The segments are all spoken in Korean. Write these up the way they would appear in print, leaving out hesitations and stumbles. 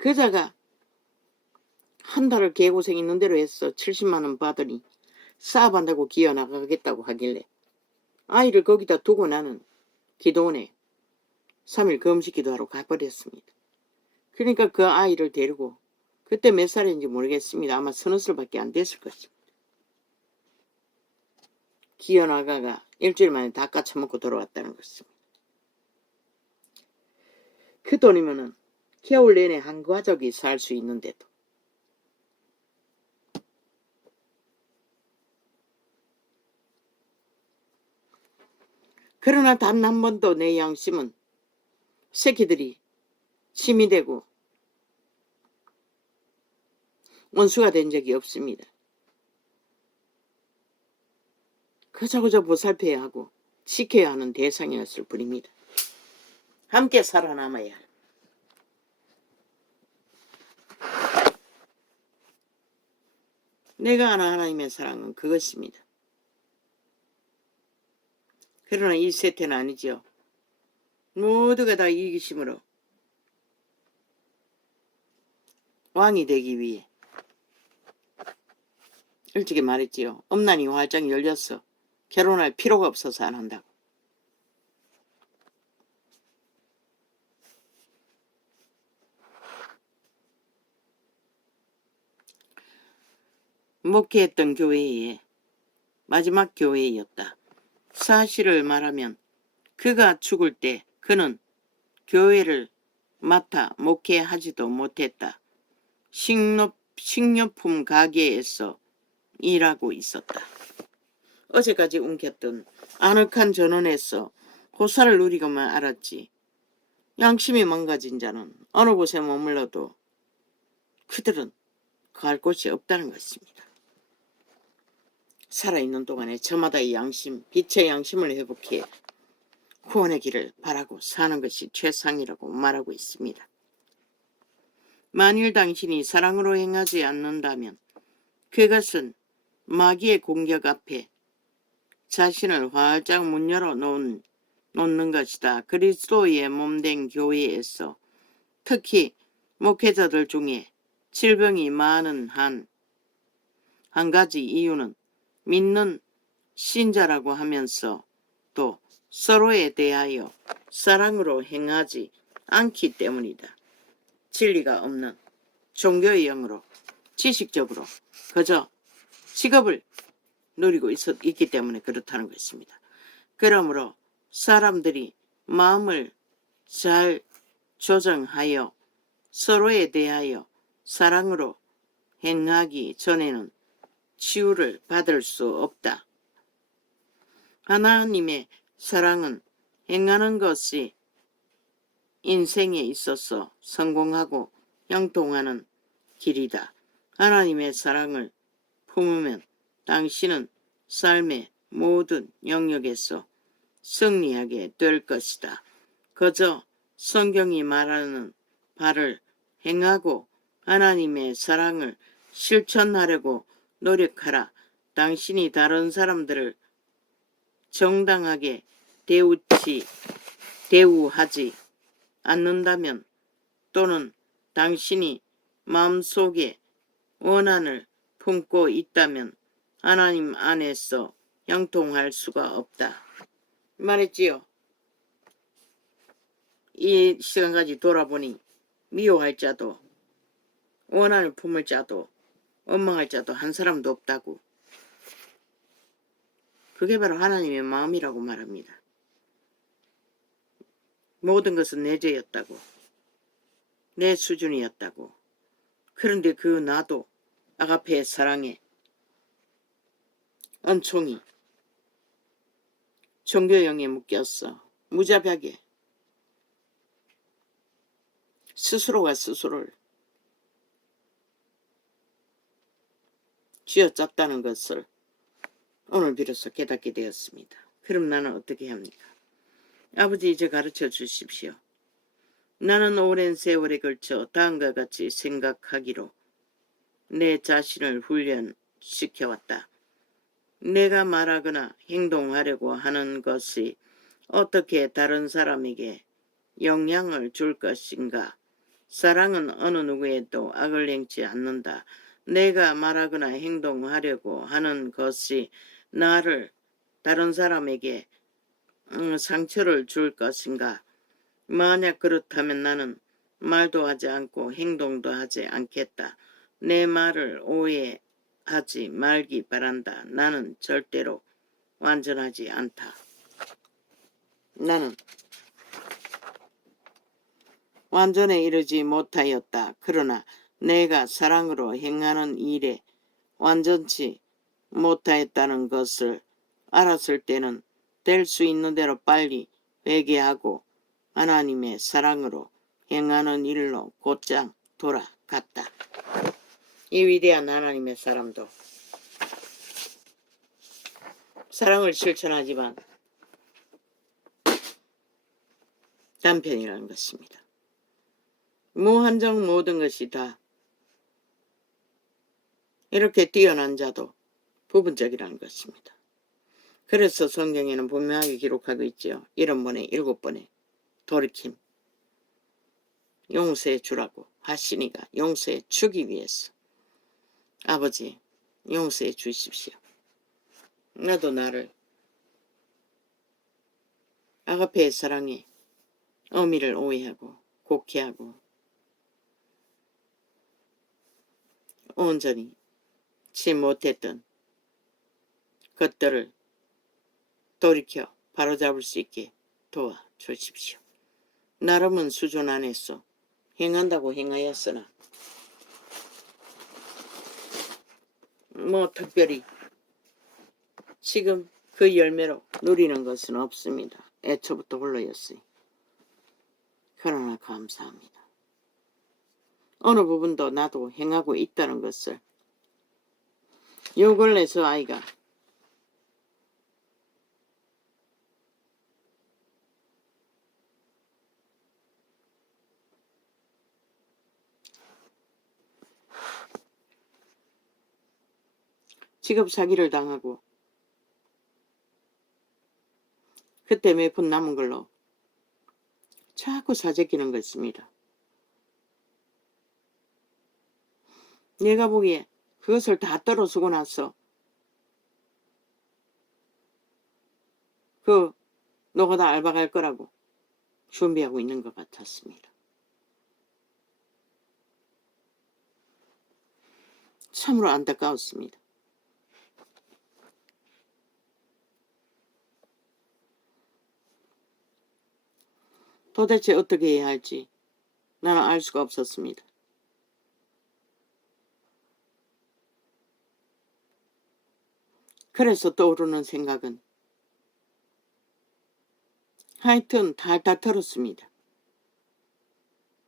그자가 한 달을 개고생 있는 대로 해서 70만 원 받으니 사업한다고 기어나가겠다고 하길래 아이를 거기다 두고 나는 기도원에 3일 금식기도하러 가버렸습니다. 그러니까 그 아이를 데리고 그때 몇 살인지 모르겠습니다. 아마 30살밖에 안 됐을 것입니다. 기어나가가 일주일 만에 다 까쳐먹고 돌아왔다는 것입니다. 그 돈이면은 겨울 내내 한 가족이 살 수 있는데도 그러나 단 한 번도 내 양심은 새끼들이 침이 되고 원수가 된 적이 없습니다. 그저 보살펴야 하고 지켜야 하는 대상이었을 뿐입니다. 함께 살아남아야 할. 내가 아는 하나님의 사랑은 그것입니다. 그러나 이 세태는 아니죠. 모두가 다 이기심으로 왕이 되기 위해 일찍이 말했지요. 엄난이 활짝 열렸어. 결혼할 필요가 없어서 안 한다고. 목회했던 교회의 마지막 교회였다. 사실을 말하면 그가 죽을 때 그는 교회를 맡아 목회하지도 못했다. 식료품 가게에서 일하고 있었다. 어제까지 웅켰던 아늑한 전원에서 호사를 누리고만 알았지. 양심이 망가진 자는 어느 곳에 머물러도 그들은 갈 곳이 없다는 것입니다. 살아있는 동안에 저마다 이 양심, 빛의 양심을 회복해 구원의 길을 바라고 사는 것이 최상이라고 말하고 있습니다. 만일 당신이 사랑으로 행하지 않는다면 그것은 마귀의 공격 앞에 자신을 활짝 문 열어 놓는 것이다. 그리스도의 몸된 교회에서 특히 목회자들 중에 질병이 많은 한 가지 이유는 믿는 신자라고 하면서 또 서로에 대하여 사랑으로 행하지 않기 때문이다. 진리가 없는 종교의 영으로 지식적으로 그저 직업을 누리고 있기 때문에 그렇다는 것입니다. 그러므로 사람들이 마음을 잘 조정하여 서로에 대하여 사랑으로 행하기 전에는 치유를 받을 수 없다. 하나님의 사랑은 행하는 것이 인생에 있어서 성공하고 형통하는 길이다. 하나님의 사랑을 품으면 당신은 삶의 모든 영역에서 승리하게 될 것이다. 그저 성경이 말하는 바를 행하고 하나님의 사랑을 실천하려고 노력하라. 당신이 다른 사람들을 정당하게 대우하지 않는다면 또는 당신이 마음속에 원한을 품고 있다면 하나님 안에서 형통할 수가 없다. 말했지요. 이 시간까지 돌아보니 미워할 자도 원한을 품을 자도 원망할 자도 한 사람도 없다고. 그게 바로 하나님의 마음이라고 말합니다. 모든 것은 내 죄였다고. 내 수준이었다고. 그런데 그 나도 아가페의 사랑에 은총이 종교형에 묶였어. 무자비하게 스스로가 스스로를 쥐어짰다는 것을 오늘 비로소 깨닫게 되었습니다. 그럼 나는 어떻게 합니까? 아버지, 이제 가르쳐 주십시오. 나는 오랜 세월에 걸쳐 다음과 같이 생각하기로 내 자신을 훈련시켜왔다. 내가 말하거나 행동하려고 하는 것이 어떻게 다른 사람에게 영향을 줄 것인가 사랑은 어느 누구에도 악을 행치 않는다. 내가 말하거나 행동하려고 하는 것이 나를 다른 사람에게 상처를 줄 것인가? 만약 그렇다면 나는 말도 하지 않고 행동도 하지 않겠다. 내 말을 오해하지 말기 바란다. 나는 절대로 완전하지 않다. 나는 완전에 이르지 못하였다. 그러나 내가 사랑으로 행하는 일에 완전치 못하였다는 것을 알았을 때는 될 수 있는 대로 빨리 회개하고 하나님의 사랑으로 행하는 일로 곧장 돌아갔다. 이 위대한 하나님의 사람도 사랑을 실천하지만 단편이라는 것입니다. 무한정 모든 것이 다 이렇게 뛰어난 자도 부분적이라는 것입니다. 그래서 성경에는 분명하게 기록하고 있죠. 70번에 7번에 돌이킴, 용서해 주라고 하시니가 용서해 주기 위해서 아버지 용서해 주십시오. 나도 나를 아가페의 사랑의 의미를 오해하고 곡해하고 온전히 치 못했던 것들을 돌이켜 바로잡을 수 있게 도와주십시오. 나름은 수준 안에서 행한다고 행하였으나 특별히 지금 그 열매로 누리는 것은 없습니다. 애초부터 홀로였으니. 그러나 감사합니다. 어느 부분도 나도 행하고 있다는 것을 요 근래 저 아이가 직업 사기를 당하고 그때 몇 푼 남은 걸로 자꾸 사재끼는 것입니다. 내가 보기에 그것을 다 떨어쓰고 나서 그 노가다 알바 갈 거라고 준비하고 있는 것 같았습니다. 참으로 안타까웠습니다. 도대체 어떻게 해야 할지 나는 알 수가 없었습니다. 그래서 떠오르는 생각은 하여튼 다 털었습니다.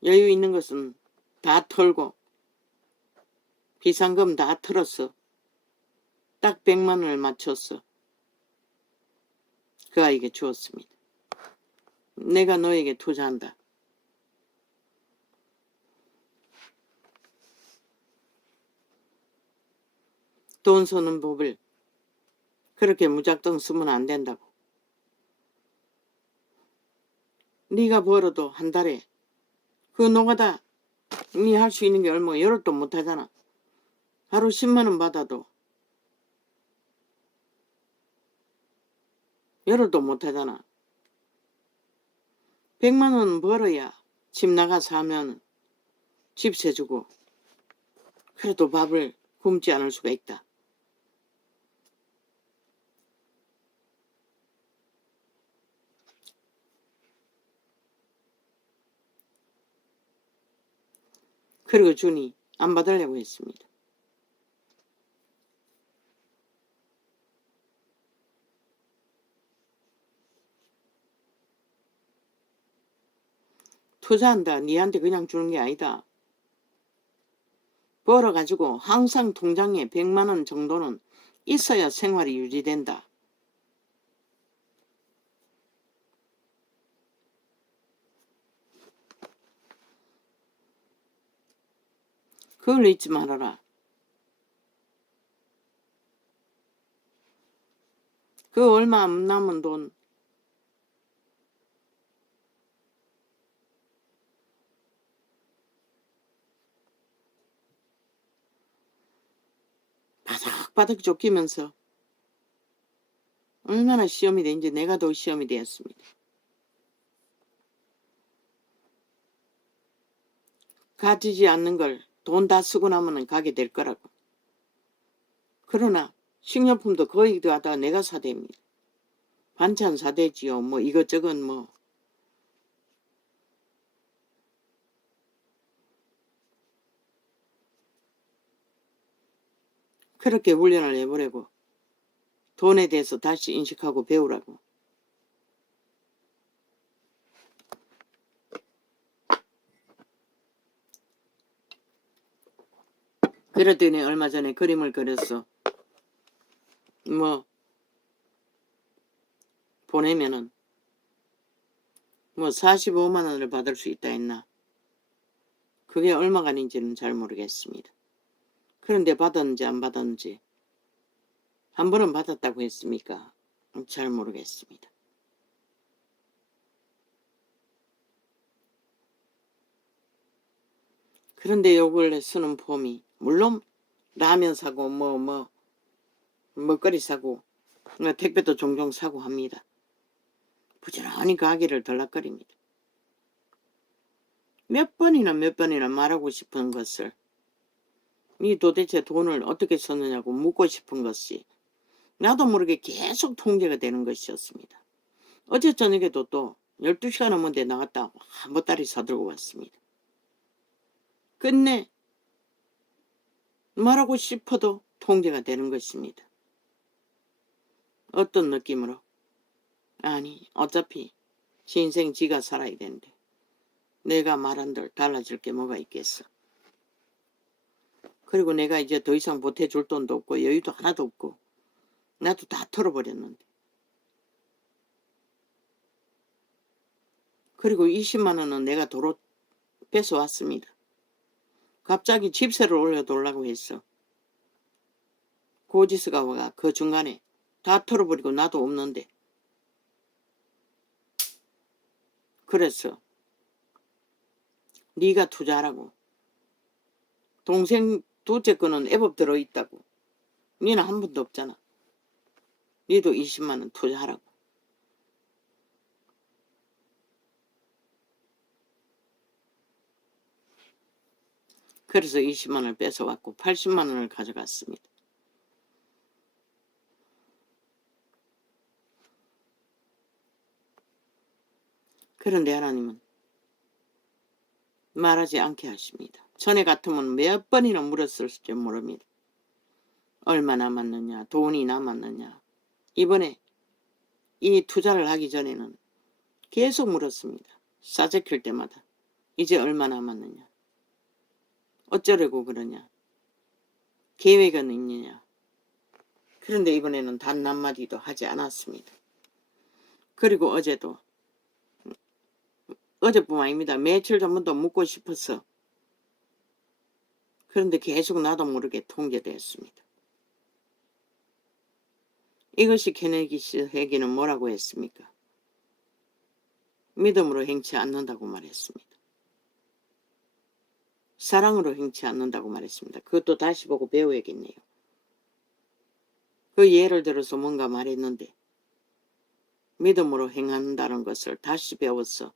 여유 있는 것은 다 털고 비상금 다 털었어. 딱 100만 원을 맞췄어. 그 아이에게 주었습니다. 내가 너에게 투자한다. 돈 쓰는 법을 그렇게 무작정 쓰면 안 된다고. 네가 벌어도 한 달에 그 노가다 네 할 수 있는 게 얼마가 열흘도 못하잖아. 하루 10만 원 받아도 열흘도 못하잖아. 100만 원 벌어야 집 나가 사면 집 세주고 그래도 밥을 굶지 않을 수가 있다. 그리고 주니 안 받으려고 했습니다. 투자한다. 니한테 그냥 주는 게 아니다. 벌어가지고 항상 통장에 100만 원 정도는 있어야 생활이 유지된다. 그걸 잊지 말아라. 그 얼마 안 남은 돈 바닥 쫓기면서 얼마나 시험이 된지 내가 더 시험이 되었습니다. 가지지 않는 걸 돈 다 쓰고 나면 가게 될 거라고. 그러나 식료품도 거의 다 내가 사댑니다. 반찬 사대지요. 뭐 이것저것 뭐. 그렇게 훈련을 해보려고. 돈에 대해서 다시 인식하고 배우라고. 그랬더니 얼마 전에 그림을 그렸어. 뭐 보내면은 뭐 45만 원을 받을 수 있다 했나. 그게 얼마간인지는 잘 모르겠습니다. 그런데 받았는지 안 받았는지 한 번은 받았다고 했습니까? 잘 모르겠습니다. 그런데 요 근래 쓰는 폼이 물론 라면 사고 먹거리 사고 택배도 종종 사고 합니다. 부지런히 가게를 들락거립니다. 몇 번이나 말하고 싶은 것을 니 도대체 돈을 어떻게 썼느냐고 묻고 싶은 것이 나도 모르게 계속 통제가 되는 것이었습니다. 어제 저녁에도 또 12시가 넘은데 나갔다 한 보따리 사들고 왔습니다. 끝내 말하고 싶어도 통제가 되는 것입니다. 어떤 느낌으로? 아니 어차피 지 인생 지가 살아야 되는데 내가 말한들 달라질 게 뭐가 있겠어. 그리고 내가 이제 더 이상 보태줄 돈도 없고 여유도 하나도 없고 나도 다 털어버렸는데. 그리고 20만 원은 내가 도로 뺏어왔습니다. 갑자기 집세를 올려달라고 했어. 고지서가 와가 그 중간에 다 털어버리고 나도 없는데. 그래서 네가 투자하라고. 동생 둘째 거는 애법 들어있다고. 니는 한 번도 없잖아. 니도 20만 원 투자하라고. 그래서 20만 원을 뺏어왔고 80만 원을 가져갔습니다. 그런데 하나님은 말하지 않게 하십니다. 전에 같으면 몇 번이나 물었을지 모릅니다. 얼마 남았느냐, 돈이 남았느냐. 이번에 이 투자를 하기 전에는 계속 물었습니다. 싸제킬 때마다 이제 얼마 남았느냐, 어쩌려고 그러냐, 계획은 있느냐. 그런데 이번에는 단 한마디도 하지 않았습니다. 그리고 어제도 어제뿐만 아닙니다. 며칠 전부터 묻고 싶었어. 그런데 계속 나도 모르게 통제되었습니다. 이것이 케네기 회계는 뭐라고 했습니까? 믿음으로 행치 않는다고 말했습니다. 사랑으로 행치 않는다고 말했습니다. 그것도 다시 보고 배워야겠네요. 그 예를 들어서 뭔가 말했는데 믿음으로 행한다는 것을 다시 배워서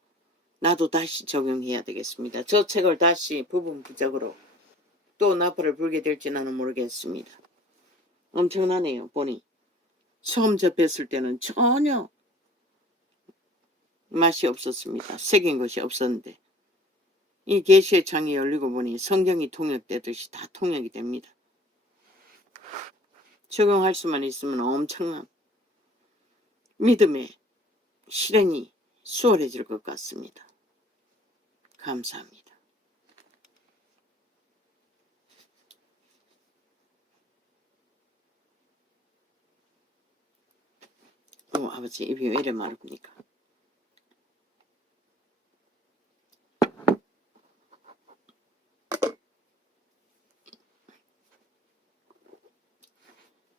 나도 다시 적용해야 되겠습니다. 저 책을 다시 부분부적으로 또 나팔을 불게 될지는 모르겠습니다. 엄청나네요. 보니 처음 접했을 때는 전혀 맛이 없었습니다. 새긴 것이 없었는데 이 계시의 창이 열리고 보니 성경이 통역되듯이 다 통역이 됩니다. 적용할 수만 있으면 엄청난 믿음의 실행이 수월해질 것 같습니다. 감사합니다. 아버지 입이 왜 이래 마릅니까?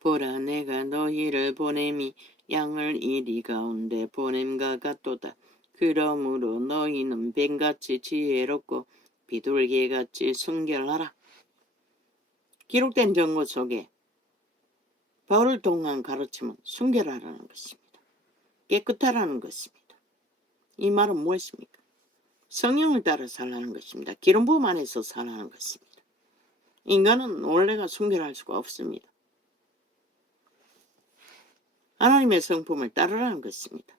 보라 내가 너희를 보냄이 양을 이리 가운데 보냄과 같도다. 그러므로 너희는 뱀같이 지혜롭고 비둘기같이 순결하라. 기록된 정보 속에 바울을 통한 가르침은 순결하라는 것입니다. 깨끗하라는 것입니다. 이 말은 무엇입니까? 성령을 따라 살라는 것입니다. 기름 부음 안에서 살라는 것입니다. 인간은 원래가 순결할 수가 없습니다. 하나님의 성품을 따르라는 것입니다.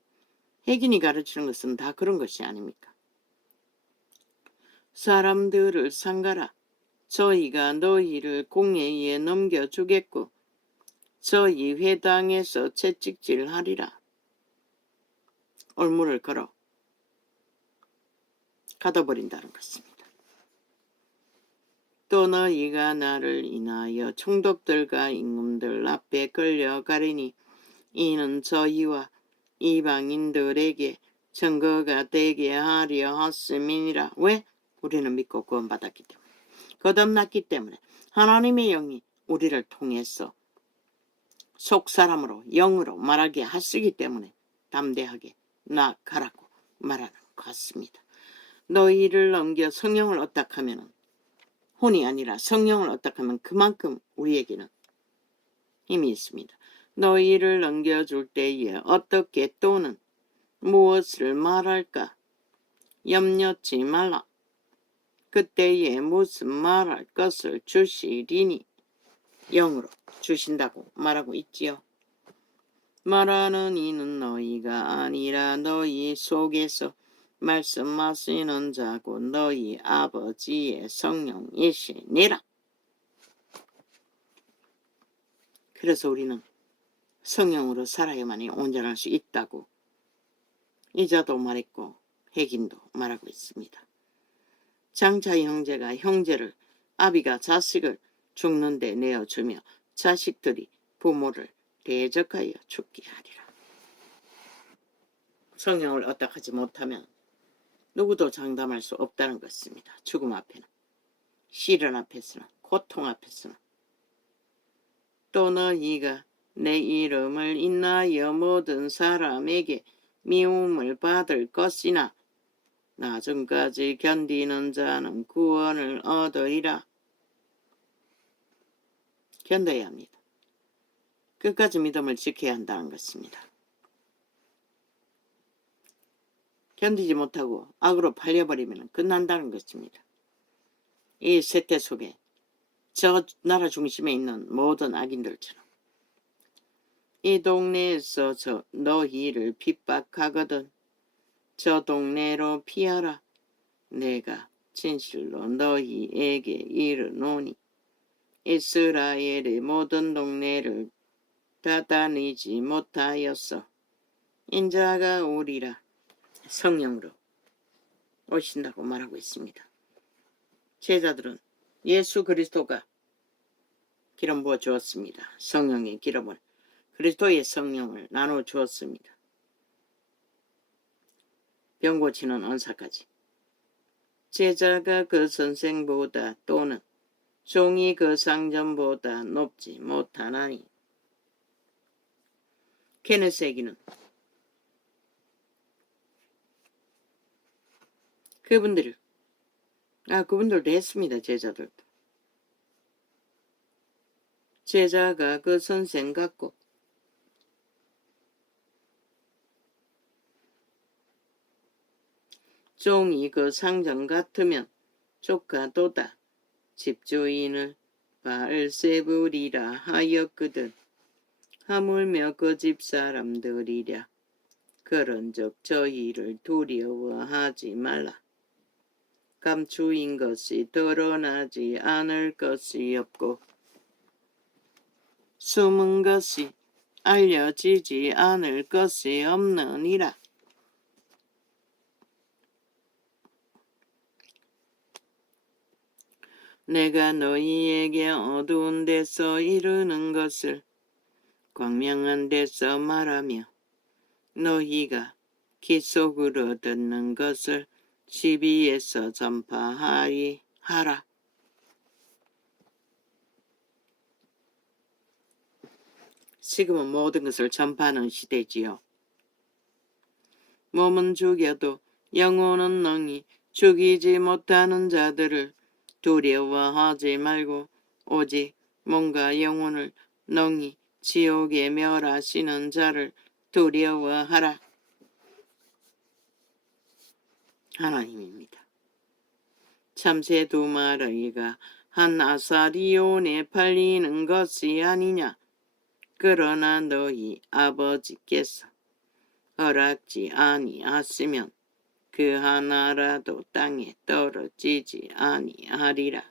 혜긴이 가르치는 것은 다 그런 것이 아닙니까? 사람들을 상가라. 저희가 너희를 공회에 넘겨주겠고 저희 회당에서 채찍질하리라. 올무를 걸어 가둬버린다는 것입니다. 또 너희가 나를 인하여 총독들과 임금들 앞에 끌려가리니 이는 저희와 이방인들에게 증거가 되게 하려 하심이니라. 왜? 우리는 믿고 구원받았기 때문에, 거듭났기 때문에, 하나님의 영이 우리를 통해서 속사람으로 영으로 말하게 하시기 때문에 담대하게 나가라고 말하는 것 같습니다. 너희를 넘겨 성령을 얻다하면, 혼이 아니라 성령을 얻다하면 그만큼 우리에게는 힘이 있습니다. 너희를 넘겨줄 때에 어떻게 또는 무엇을 말할까 염려치 말라. 그때에 무슨 말할 것을 주시리니, 영으로 주신다고 말하고 있지요. 말하는 이는 너희가 아니라 너희 속에서 말씀하시는 자고 너희 아버지의 성령이시니라. 그래서 우리는 성령으로 살아야만이 온전할 수 있다고 이자도 말했고 혜긴도 말하고 있습니다. 장차 형제가 형제를, 아비가 자식을 죽는데 내어주며 자식들이 부모를 대적하여 죽게 하리라. 성령을 얻다하지 못하면 누구도 장담할 수 없다는 것입니다. 죽음 앞에는, 시련 앞에서는, 고통 앞에서는. 또 너희가 내 이름을 인하여 모든 사람에게 미움을 받을 것이나 나중까지 견디는 자는 구원을 얻으리라. 견뎌야 합니다. 끝까지 믿음을 지켜야 한다는 것입니다. 견디지 못하고 악으로 팔려버리면 끝난다는 것입니다. 이 세태 속에 저 나라 중심에 있는 모든 악인들처럼 이 동네에서 저 너희를 핍박하거든 저 동네로 피하라. 내가 진실로 너희에게 이르노니 이스라엘의 모든 동네를 다 다니지 못하였어. 인자가 오리라. 성령으로 오신다고 말하고 있습니다. 제자들은 예수 그리스도가 기름 부어 주었습니다. 성령의 기름을, 그리스도의 성령을 나눠 주었습니다. 병 고치는 은사까지. 제자가 그 선생보다 또는 종이 그 상전보다 높지 못하나니. 케네스 혜긴은 그분들도 했습니다. 제자들도. 제자가 그 선생 같고 종이 그 상전 같으면 조카도다. 집주인을 바알세불이라 하였거든. 하물며 그 집사람들이랴. 그런즉 저희를 두려워하지 말라. 감추인 것이 드러나지 않을 것이 없고 숨은 것이 알려지지 않을 것이 없느니라. 내가 너희에게 어두운 데서 이르는 것을 광명한 데서 말하며 너희가 귀 속으로 듣는 것을 시비에서 전파하리 하라. 지금은 모든 것을 전파하는 시대지요. 몸은 죽여도 영혼은 능히 죽이지 못하는 자들을 두려워하지 말고 오직 몸과 영혼을 능히 지옥에 멸하시는 자를 두려워하라. 하나님입니다. 참새 두 마리가 한 아사리온에 팔리는 것이 아니냐. 그러나 너희 아버지께서 허락지 아니하시면 그 하나라도 땅에 떨어지지 아니하리라.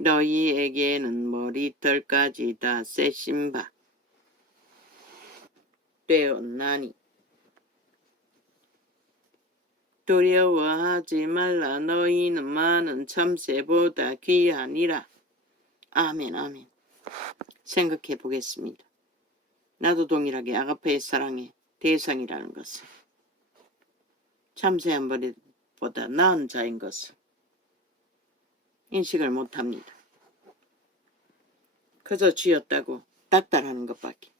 너희에게는 머리털까지 다 세신 바 되었나니 두려워하지 말라. 너희는 많은 참새보다 귀하니라. 아멘, 아멘. 생각해 보겠습니다. 나도 동일하게 아가페의 사랑의 대상이라는 것을, 참새 한 마리보다 나은 자인 것을 인식을 못합니다. 그저 쥐었다고 닥달하는 것밖에.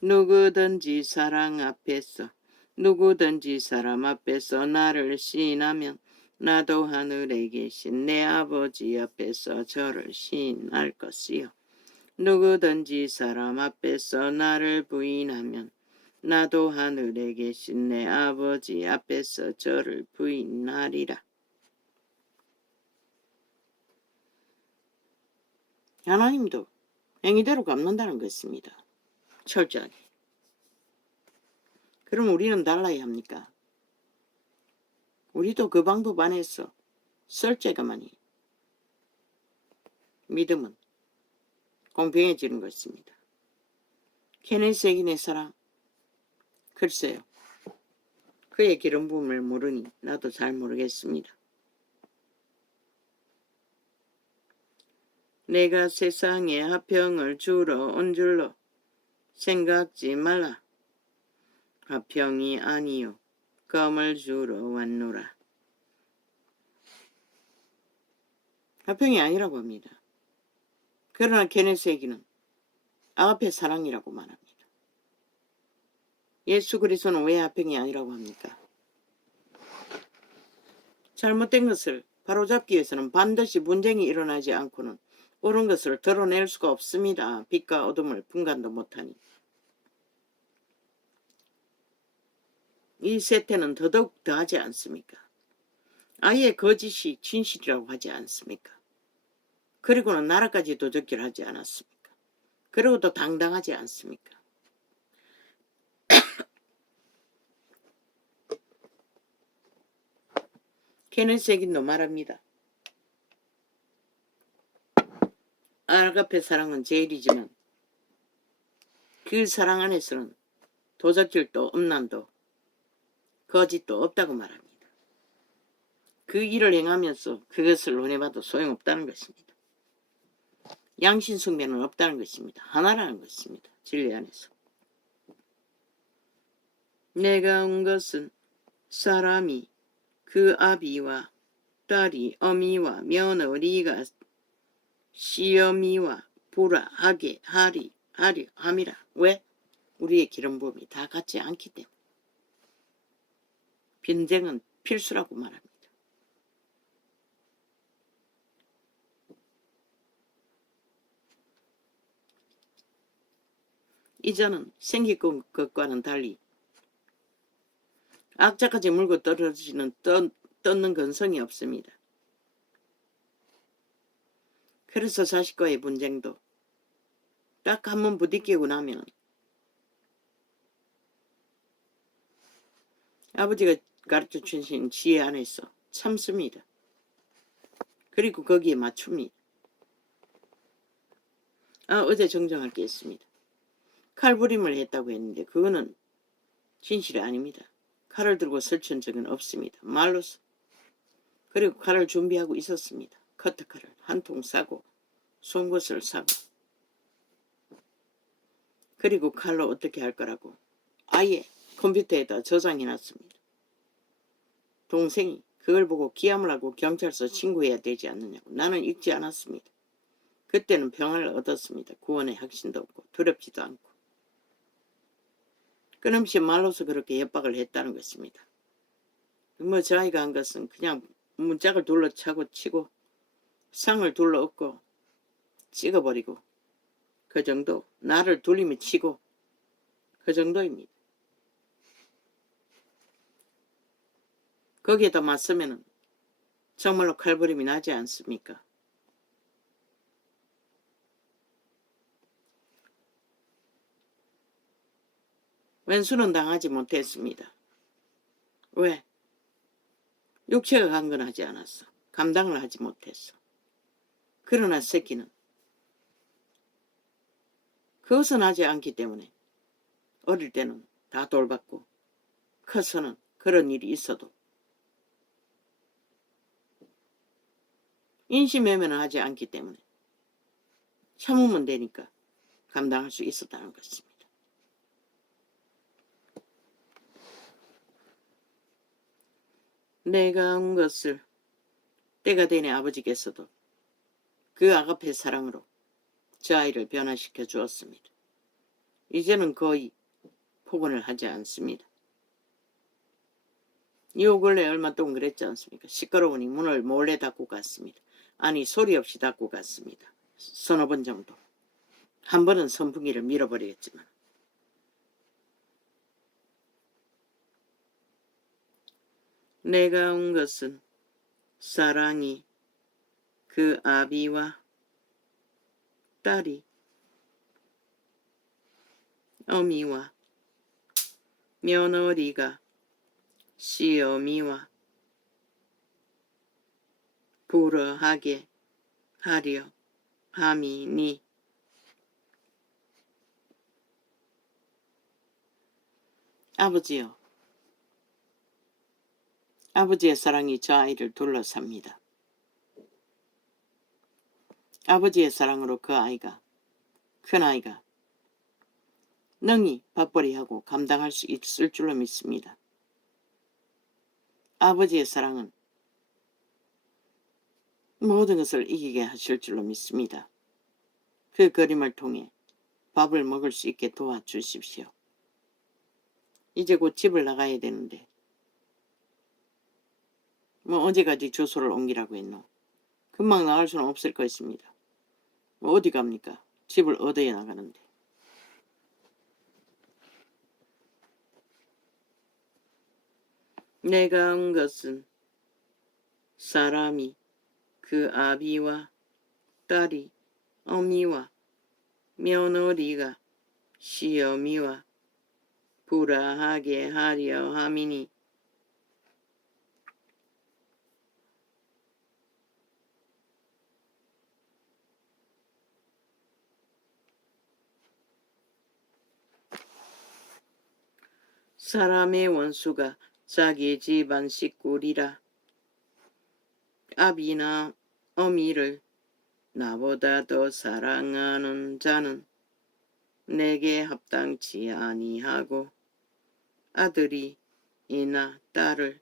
누구든지 사랑 앞에서, 누구든지 사람 앞에서 나를 시인하면 나도 하늘에 계신 내 아버지 앞에서 저를 시인할 것이요. 누구든지 사람 앞에서 나를 부인하면 나도 하늘에 계신 내 아버지 앞에서 저를 부인하리라. 하나님도 행위대로 갚는다는 것입니다. 철저하게. 그럼 우리는 달라야 합니까? 우리도 그 방법 안에서 설제가만이 믿음은 공평해지는 것입니다. 케네스에게 사랑, 글쎄요. 그의 기름 부음을 모르니 나도 잘 모르겠습니다. 내가 세상에 화평을 주러 온 줄로 생각지 말라. 화평이 아니요 검을 주러 왔노라. 화평이 아니라고 합니다. 그러나 케네스에게는 아가페 사랑이라고 말합니다. 예수 그리스도는 왜 화평이 아니라고 합니까? 잘못된 것을 바로잡기 위해서는 반드시 분쟁이 일어나지 않고는 옳은 것을 드러낼 수가 없습니다. 빛과 어둠을 분간도 못하니. 이 세태는 더더욱 더하지 않습니까? 아예 거짓이 진실이라고 하지 않습니까? 그리고는 나라까지 도적질 하지 않았습니까? 그리고 또 당당하지 않습니까? 케네스에게도 말합니다. 아가페 사랑은 제일이지만 그 사랑 안에서는 도적질도 음란도 거짓도 없다고 말합니다. 그 일을 행하면서 그것을 논해봐도 소용없다는 것입니다. 양심숭배는 없다는 것입니다. 하나라는 것입니다. 진리 안에서. 내가 온 것은 사람이 그 아비와 딸이 어미와 며느리가 시어미와 불화하게 하려 함이라. 왜? 우리의 기름 부음이 다 같지 않기 때문에. 분쟁은 필수라고 말합니다. 이자는 생긴 것과는 달리 악자까지 물고 떨어지는 떴는 근성이 없습니다. 그래서 자식과의 분쟁도 딱 한 번 부딪히고 나면 아버지가 가르쳐 주신 지혜 안에서 참습니다. 그리고 거기에 맞춥니다. 어제 정정할 게 있습니다. 칼부림을 했다고 했는데 그거는 진실이 아닙니다. 칼을 들고 설치한 적은 없습니다. 말로서. 그리고 칼을 준비하고 있었습니다. 커터칼을 한 통 사고 송곳을 사고. 그리고 칼로 어떻게 할 거라고 아예 컴퓨터에다 저장해놨습니다. 동생이 그걸 보고 기함을 하고 경찰서 신고해야 되지 않느냐고. 나는 읽지 않았습니다. 그때는 평안을 얻었습니다. 구원의 확신도 없고 두렵지도 않고. 끊임없이 말로서 그렇게 협박을 했다는 것입니다. 저 아이가 한 것은 그냥 문짝을 둘러차고 치고 상을 둘러엎고 찍어버리고 그 정도. 나를 돌리면 치고 그 정도입니다. 거기에다 맞서면 정말로 칼부림이 나지 않습니까? 왼수는 당하지 못했습니다. 왜? 육체가 강건하지 않았어. 감당을 하지 못했어. 그러나 새끼는 그것은 하지 않기 때문에 어릴 때는 다 돌봤고 커서는 그런 일이 있어도 인신매매는 하지 않기 때문에 참으면 되니까 감당할 수 있었다는 것입니다. 내가 온 것을 때가 되니 아버지께서도 그 아가페 사랑으로 저 아이를 변화시켜 주었습니다. 이제는 거의 폭언을 하지 않습니다. 요 근래 얼마 동안 그랬지 않습니까? 시끄러우니 문을 몰래 닫고 갔습니다. 아니 소리 없이 닫고 갔습니다. 서너 번 정도. 한 번은 선풍기를 밀어버리겠지만 내가 온 것은 사랑이 그 아비와 딸이 어미와 며느리가 시어미와 불어하게 하려 함이니 아버지요. 아버지의 사랑이 저 아이를 둘러쌉니다. 아버지의 사랑으로 그 아이가 큰아이가 능히 밥벌이하고 감당할 수 있을 줄로 믿습니다. 아버지의 사랑은 모든 것을 이기게 하실 줄로 믿습니다. 그 그림을 통해 밥을 먹을 수 있게 도와주십시오. 이제 곧 집을 나가야 되는데 뭐 언제까지 주소를 옮기라고 했노? 금방 나갈 수는 없을 것입니다. 뭐 어디 갑니까? 집을 얻어야 나가는데. 내가 온 것은 사람이 그 아비와 딸이 어미와 며느리가 시어미와 불화하게 하려 함이니 사람의 원수가 자기 집안 식구리라. 아비나 어미를 나보다 더 사랑하는 자는 내게 합당치 아니하고 아들이 이나 딸을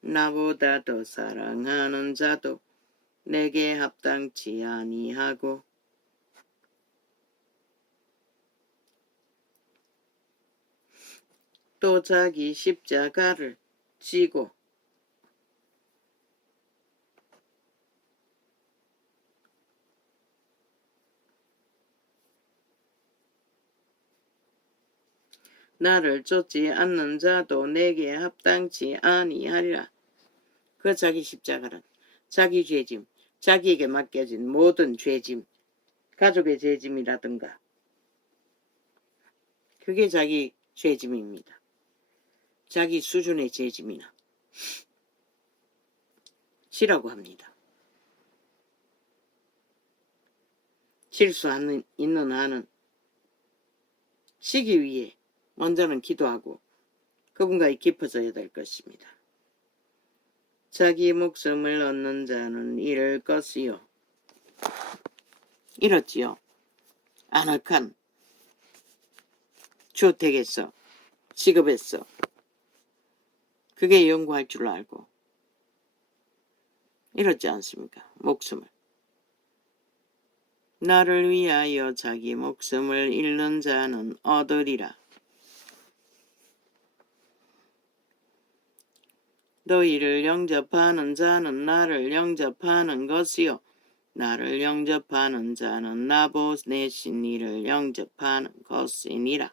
나보다 더 사랑하는 자도 내게 합당치 아니하고 또 자기 십자가를 지고 나를 쫓지 않는 자도 내게 합당치 아니하리라. 그 자기 십자가는 자기 죄짐, 자기에게 맡겨진 모든 죄짐, 가족의 죄짐이라든가 그게 자기 죄짐입니다. 자기 수준의 죄짐이나 지라고 합니다. 질 수 있는 한은 지기 위해 먼저는 기도하고 그분과의 깊어져야 될 것입니다. 자기 목숨을 얻는 자는 잃을 것이요. 잃었지요. 안악한 주택에서 직업에서 그게 연구할 줄 알고 잃었지 않습니까? 목숨을. 나를 위하여 자기 목숨을 잃는 자는 얻으리라. 너희를 영접하는 자는 나를 영접하는 것이요 나를 영접하는 자는 나보내신 이를 영접하는 것이니라.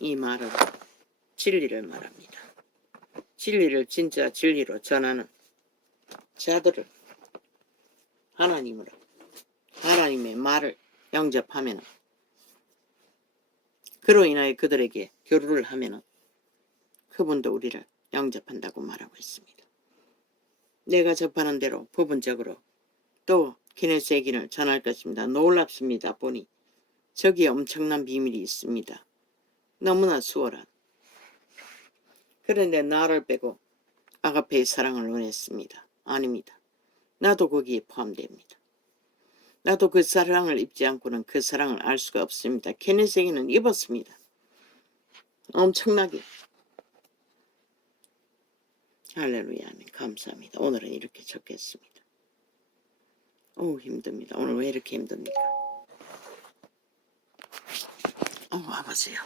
이 말은 진리를 말합니다. 진리를 진짜 진리로 전하는 자들을 하나님의 말을 영접하면, 그로 인하여 그들에게 교류를 하면 그분도 우리를 영접한다고 말하고 있습니다. 내가 접하는 대로 부분적으로 또 기네스에게를 전할 것입니다. 놀랍습니다. 보니 저기에 엄청난 비밀이 있습니다. 너무나 수월한. 그런데 나를 빼고 아가페의 사랑을 원했습니다. 아닙니다. 나도 거기에 포함됩니다. 나도 그 사랑을 입지 않고는 그 사랑을 알 수가 없습니다. 케네스에게는 입었습니다. 엄청나게. 할렐루야. 아멘. 감사합니다. 오늘은 이렇게 적겠습니다. 힘듭니다. 오늘 왜 이렇게 힘듭니까? 와보세요.